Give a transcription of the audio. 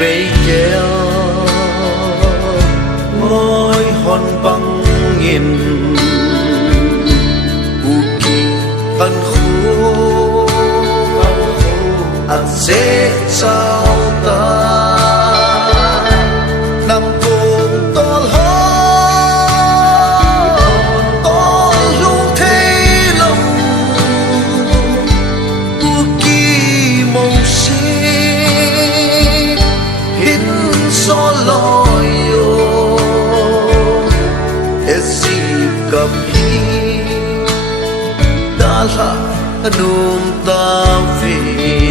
bấy kéo ngôi hòn băng nghìn u kỳ ân khu ăn dễ sao ta nằm cùng to hơn to lúc thấy lòng u kỳ mong xí hít gió loi yo hết dịp gặp hi đã là nôm ta về